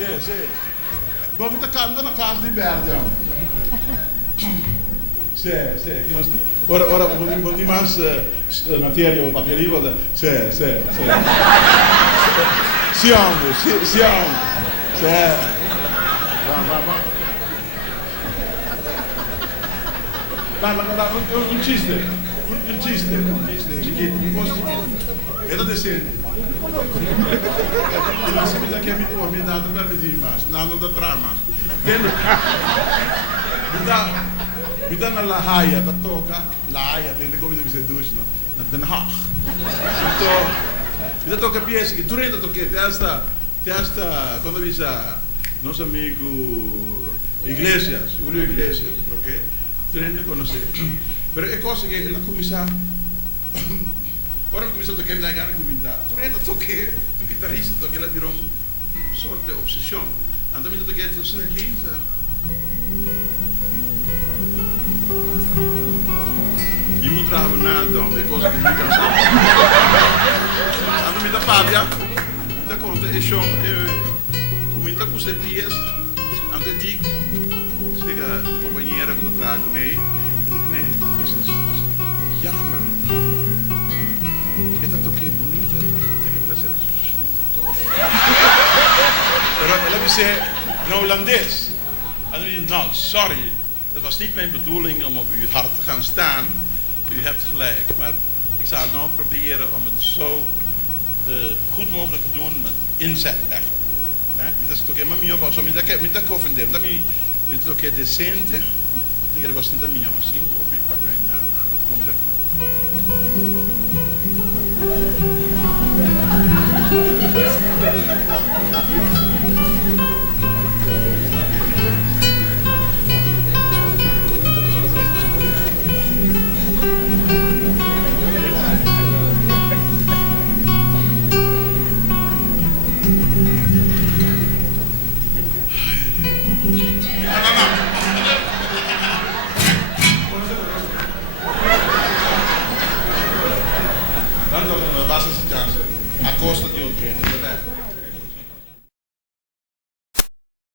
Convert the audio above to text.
Sì, sì. Poi mi cambia una casa di Bergamo. Sì, sì. Ora vuol dire más materia o papieribile. Sì, sì, sì. Siamo. Sì. Va, un ciste, chiquito, un posto chiquito. Era decente. E la semita che mi ha dato per vedere, non da trama. Mi danno la Haia, da tocca, la Haia, per le come mi si duce, da Den Haag. Mi tocca pièce che tu rende tocca, testa, quando vi sa, nostro amico Iglesias, Julio Iglesias, ok? Tu rende conoscere. Però è cosa che la commissaria, ora mi cominciato a chiedere anche commentare. Tu rende tocca, tu chitarrista, tocca la dire un sorta di ossessione. Andando mi tocca tu sono qui, io mi trovo nato, le cose che mi cansano. Andando mi da Fabia, da conto, e sono, comincia con queste pièce, andando di, spiega un compagniere che tra con me, nee, is het jammer. Je dat ook heel bonito, tegen me dat ze zo Però lei mi zei, in Hollandees. En dan zei nou, sorry, het was niet mijn bedoeling om op uw hart te gaan staan. U hebt gelijk, maar ik zal nou proberen om het zo goed mogelijk te doen met inzet echt. Dat is toch helemaal mio, maar zo mi da confondere, dat mi toch è decente, perché era bastante mio, sì, o mi parlo in nato. Come sa? Tanto basta si chance, a costo di un treno,